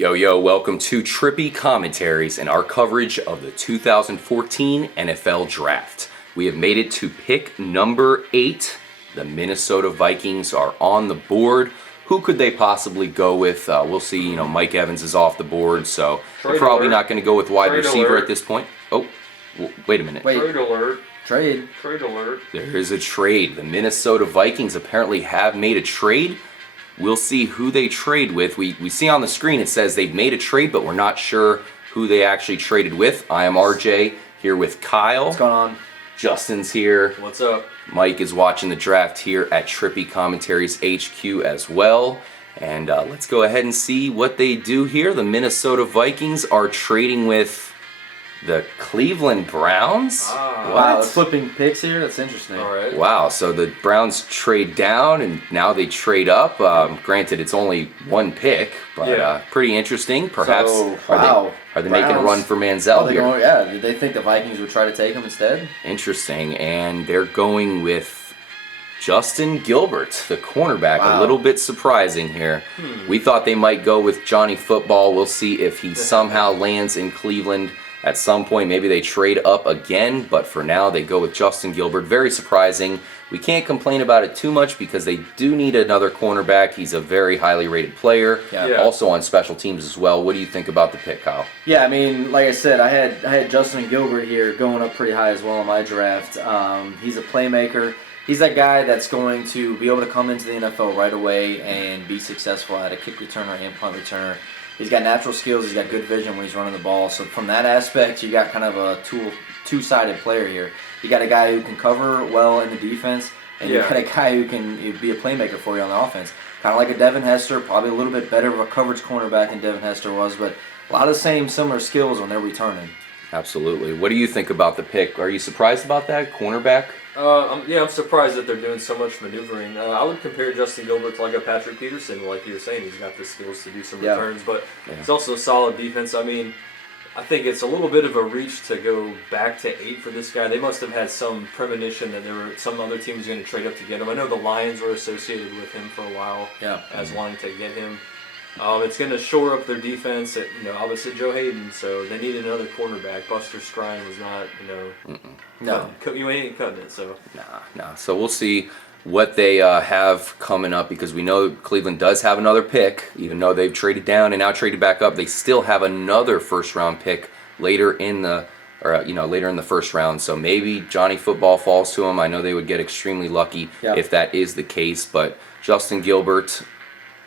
Yo, welcome to Trippy Commentaries and our coverage of the 2014 NFL Draft. We have made it to pick number 8. The Minnesota Vikings are on the board. Who could they possibly go with? We'll see. Mike Evans is off the board, so they're probably not going to go with wide receiver at this point. Oh, wait a minute. Trade alert. Trade alert. There is a trade. The Minnesota Vikings apparently have made a trade. We'll see who they trade with. We see on the screen it says they've made a trade, but we're not sure who they actually traded with. I am RJ here with Kyle. What's going on? Justin's here. What's up? Mike is watching the draft here at Trippy Commentaries HQ as well. And let's go ahead and see what they do here. The Minnesota Vikings are trading with the Cleveland Browns. Wow, they're flipping picks here. That's interesting. All right. Wow, so the Browns trade down and now they trade up. Granted, it's only one pick, but pretty interesting. Perhaps are they making a run for Manziel here? Did they think the Vikings would try to take him instead? Interesting, and they're going with Justin Gilbert, the cornerback. A little bit surprising here. We thought they might go with Johnny Football. We'll see if he somehow lands in Cleveland. At some point, maybe they trade up again, but for now, they go with Justin Gilbert. Very surprising. We can't complain about it too much because they do need another cornerback. He's a very highly rated player, also on special teams as well. What do you think about the pick, Kyle? Yeah, I mean, like I said, I had Justin Gilbert here going up pretty high as well in my draft. He's a playmaker. He's that guy that's going to be able to come into the NFL right away and be successful at a kick returner and punt returner. He's got natural skills. He's got good vision when he's running the ball. So from that aspect, you got kind of a two-sided player here. You got a guy who can cover well in the defense, and you got a guy who can be a playmaker for you on the offense. Kind of like a Devin Hester, probably a little bit better of a coverage cornerback than Devin Hester was, but a lot of the same similar skills when they're returning. Absolutely. What do you think about the pick? Are you surprised about that, cornerback? I'm surprised that they're doing so much maneuvering. I would compare Justin Gilbert to like a Patrick Peterson, like you were saying. He's got the skills to do some returns, but it's also solid defense. I mean, I think it's a little bit of a reach to go back to 8 for this guy. They must have had some premonition that there were some other teams going to trade up to get him. I know the Lions were associated with him for a while as wanting to get him. It's going to shore up their defense. Obviously Joe Hayden, so they needed another cornerback. Buster Skrine was not, you ain't cutting it. So Nah. So we'll see what they have coming up because we know Cleveland does have another pick, even though they've traded down and now traded back up. They still have another first-round pick later in the first round. So maybe Johnny Football falls to them. I know they would get extremely lucky if that is the case, but Justin Gilbert.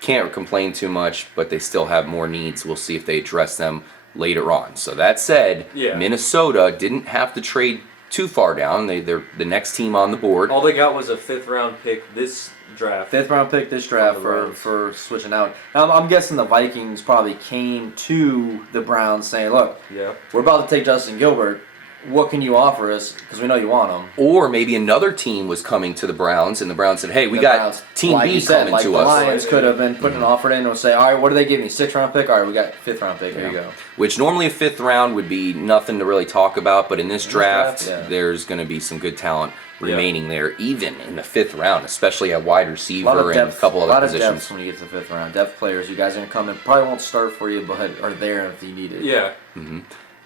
Can't complain too much, but they still have more needs. We'll see if they address them later on. So that said, Minnesota didn't have to trade too far down. They're the next team on the board. All they got was a 5th round pick this draft. 5th round pick this draft for switching out. Now, I'm guessing the Vikings probably came to the Browns saying, look, we're about to take Justin Gilbert. What can you offer us? Because we know you want him. Or maybe another team was coming to the Browns, and the Browns said, "Hey, we got Team B coming to us." The Lions could have been putting an offer in and say, "All right, what do they give me? 6th round pick? All right, we got 5th round pick. Here you go." Which normally a 5th round would be nothing to really talk about, but in this draft, there's going to be some good talent remaining there, even in the 5th round, especially at wide receiver and a couple other positions. A lot of depth when you get to the 5th round. Depth players, you guys are going to come in. Probably won't start for you, but are there if you need it. Yeah. Mm-hmm.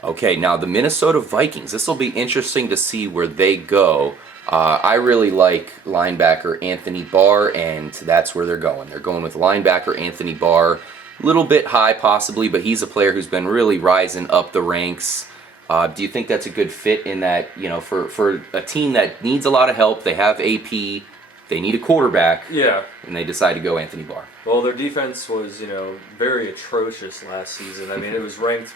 Okay, now the Minnesota Vikings. This will be interesting to see where they go. I really like linebacker Anthony Barr, and that's where they're going. They're going with linebacker Anthony Barr. A little bit high possibly, but he's a player who's been really rising up the ranks. Do you think that's a good fit in that, for a team that needs a lot of help, they have AP, they need a quarterback, and they decide to go Anthony Barr? Well, their defense was, very atrocious last season. I mean, it was ranked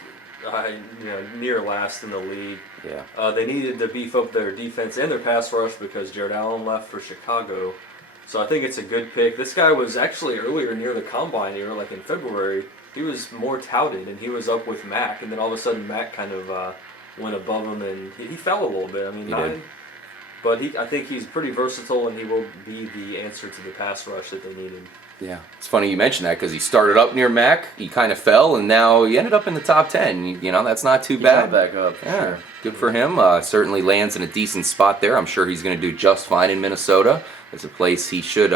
near last in the league. They needed to beef up their defense and their pass rush because Jared Allen left for Chicago. So I think it's a good pick. This guy was actually earlier near the combine here, like in February. He was more touted, and he was up with Mack, and then all of a sudden Mack kind of went above him, and he fell a little bit. I mean, he did. But I think he's pretty versatile, and he will be the answer to the pass rush that they needed. Yeah, it's funny you mention that because he started up near Mack, he kind of fell, and now he ended up in the top 10. That's not too bad. He got back up. Yeah, good for him. Certainly lands in a decent spot there. I'm sure he's going to do just fine in Minnesota. It's a place he should,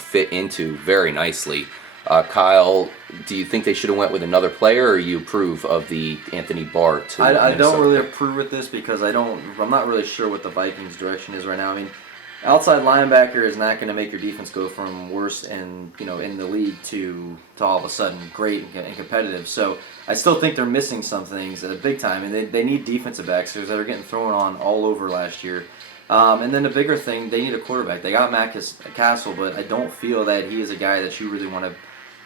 fit into very nicely. Kyle, do you think they should have went with another player, or you approve of the Anthony Barr to I don't Minnesota really pick? approve with this because I'm not really sure what the Vikings' direction is right now. I mean, outside linebacker is not going to make your defense go from worst in the league to all of a sudden great and competitive. So I still think they're missing some things at a big time, and they need defensive backs that are getting thrown on all over last year. And then the bigger thing, they need a quarterback. They got Matt Castle, but I don't feel that he is a guy that you really want to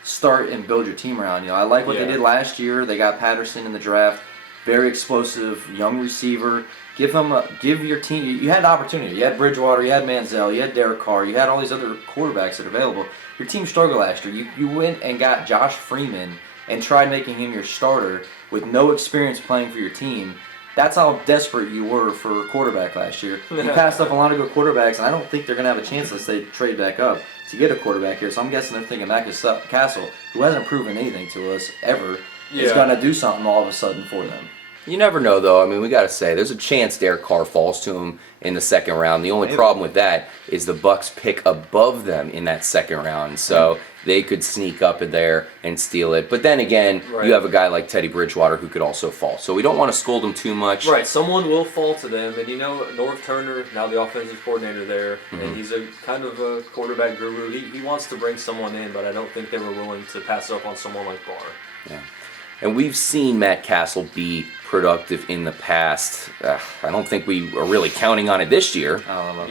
start and build your team around. I like what they did last year. They got Patterson in the draft, very explosive young receiver. Give your team. You had the opportunity. You had Bridgewater, you had Manziel, you had Derek Carr, you had all these other quarterbacks that are available. Your team struggled last year. You went and got Josh Freeman and tried making him your starter with no experience playing for your team. That's how desperate you were for a quarterback last year. You passed up a lot of good quarterbacks, and I don't think they're going to have a chance unless they trade back up to get a quarterback here. So I'm guessing they're thinking Matt Castle, who hasn't proven anything to us ever, is going to do something all of a sudden for them. You never know, though. I mean, we got to say, there's a chance Derek Carr falls to him in the second round. The only problem with that is the Bucs pick above them in that second round, so they could sneak up in there and steal it. But then again, you have a guy like Teddy Bridgewater who could also fall. So we don't want to scold him too much. Right, someone will fall to them, and Norv Turner, now the offensive coordinator there, and he's a kind of a quarterback guru. He wants to bring someone in, but I don't think they were willing to pass up on someone like Barr. Yeah. And we've seen Matt Castle be productive in the past. I don't think we are really counting on it this year,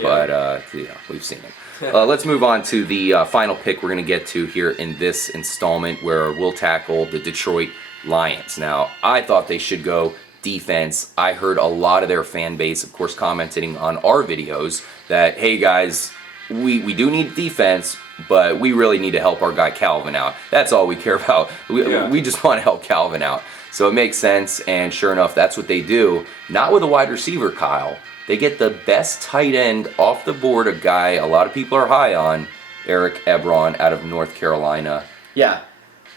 but we've seen it. Let's move on to the final pick we're going to get to here in this installment, where we'll tackle the Detroit Lions. Now, I thought they should go defense. I heard a lot of their fan base, of course, commenting on our videos that, hey guys, we do need defense, but we really need to help our guy Calvin out. That's all we care about. We just want to help Calvin out. So it makes sense, and sure enough, that's what they do. Not with a wide receiver, Kyle. They get the best tight end off the board, a guy a lot of people are high on, Eric Ebron out of North Carolina. Yeah.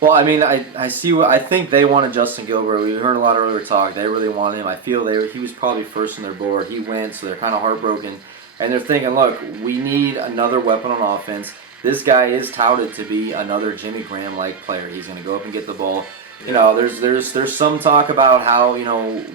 Well, I mean, I think they wanted Justin Gilbert. We heard a lot of earlier talk. They really wanted him. I feel he was probably first on their board. He went, so they're kind of heartbroken. And they're thinking, look, we need another weapon on offense. This guy is touted to be another Jimmy Graham-like player. He's going to go up and get the ball. There's some talk about how,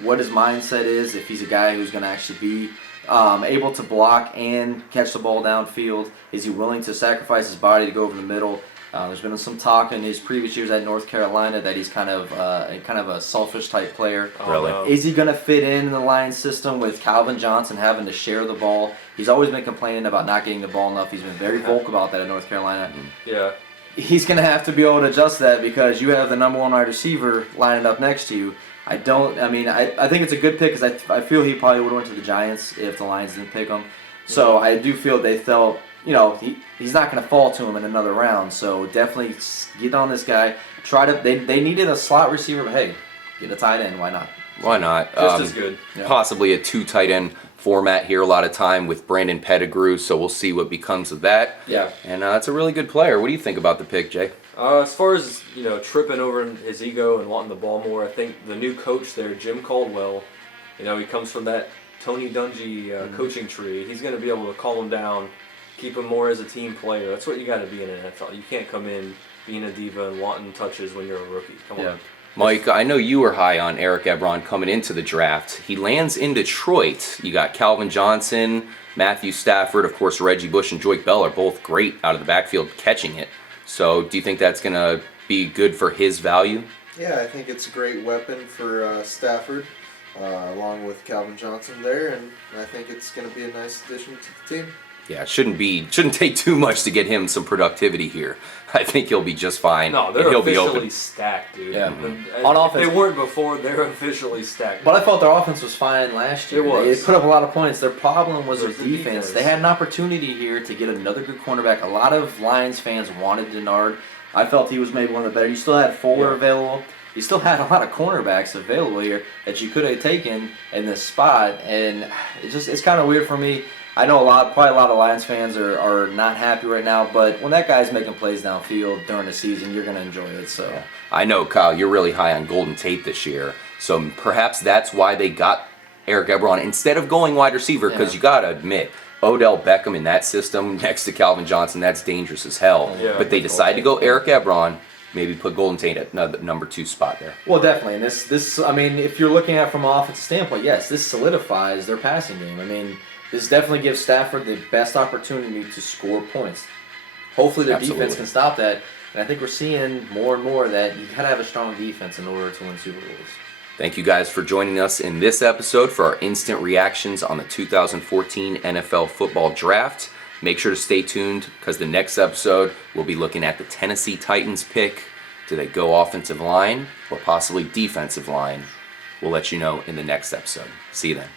what his mindset is, if he's a guy who's going to actually be able to block and catch the ball downfield. Is he willing to sacrifice his body to go over the middle? There's been some talk in his previous years at North Carolina that he's kind of a selfish type player. Really? Is he going to fit in the Lions system with Calvin Johnson having to share the ball? He's always been complaining about not getting the ball enough. He's been very vocal about that at North Carolina. Yeah. He's going to have to be able to adjust that because you have the number one wide receiver lining up next to you. I think it's a good pick because I feel he probably would have went to the Giants if the Lions didn't pick him. So I do feel they felt, he's not going to fall to him in another round. So definitely get on this guy. They needed a slot receiver, but hey, get a tight end. Why not? Why not? Just as good. Possibly a two tight end format here a lot of time with Brandon Pettigrew, so we'll see what becomes of that. Yeah. And that's a really good player. What do you think about the pick, Jay? As far as, tripping over his ego and wanting the ball more, I think the new coach there, Jim Caldwell, he comes from that Tony Dungy coaching tree. He's going to be able to calm him down, keep him more as a team player. That's what you got to be in an NFL. You can't come in being a diva and wanting touches when you're a rookie. Come on. Mike, I know you were high on Eric Ebron coming into the draft. He lands in Detroit. You got Calvin Johnson, Matthew Stafford, of course, Reggie Bush and Joyke Bell are both great out of the backfield catching it. So do you think that's going to be good for his value? Yeah, I think it's a great weapon for Stafford, along with Calvin Johnson there, and I think it's going to be a nice addition to the team. Yeah, it shouldn't take too much to get him some productivity here. I think he'll be just fine. No, they're officially stacked, dude. Yeah. On offense, if they weren't before, they're officially stacked. But I thought their offense was fine last year. It was. They put up a lot of points. Their problem was their defense. They had an opportunity here to get another good cornerback. A lot of Lions fans wanted Denard. I felt he was maybe one of the better. You still had Fuller available. You still had a lot of cornerbacks available here that you could have taken in this spot, and it's kind of weird for me. I know probably a lot of Lions fans are not happy right now, but when that guy's making plays downfield during the season, you're going to enjoy it. So I know, Kyle, you're really high on Golden Tate this year, so perhaps that's why they got Eric Ebron instead of going wide receiver, because you got to admit, Odell Beckham in that system next to Calvin Johnson, that's dangerous as hell. Yeah, but they decide to go Eric Ebron, maybe put Golden Tate at number 2 spot there. Well, definitely. And this, I mean, if you're looking at it from an offensive standpoint, yes, this solidifies their passing game. I mean, this definitely gives Stafford the best opportunity to score points. Hopefully their defense can stop that. And I think we're seeing more and more that you gotta have a strong defense in order to win Super Bowls. Thank you guys for joining us in this episode for our instant reactions on the 2014 NFL Football Draft. Make sure to stay tuned because the next episode we'll be looking at the Tennessee Titans pick. Do they go offensive line or possibly defensive line? We'll let you know in the next episode. See you then.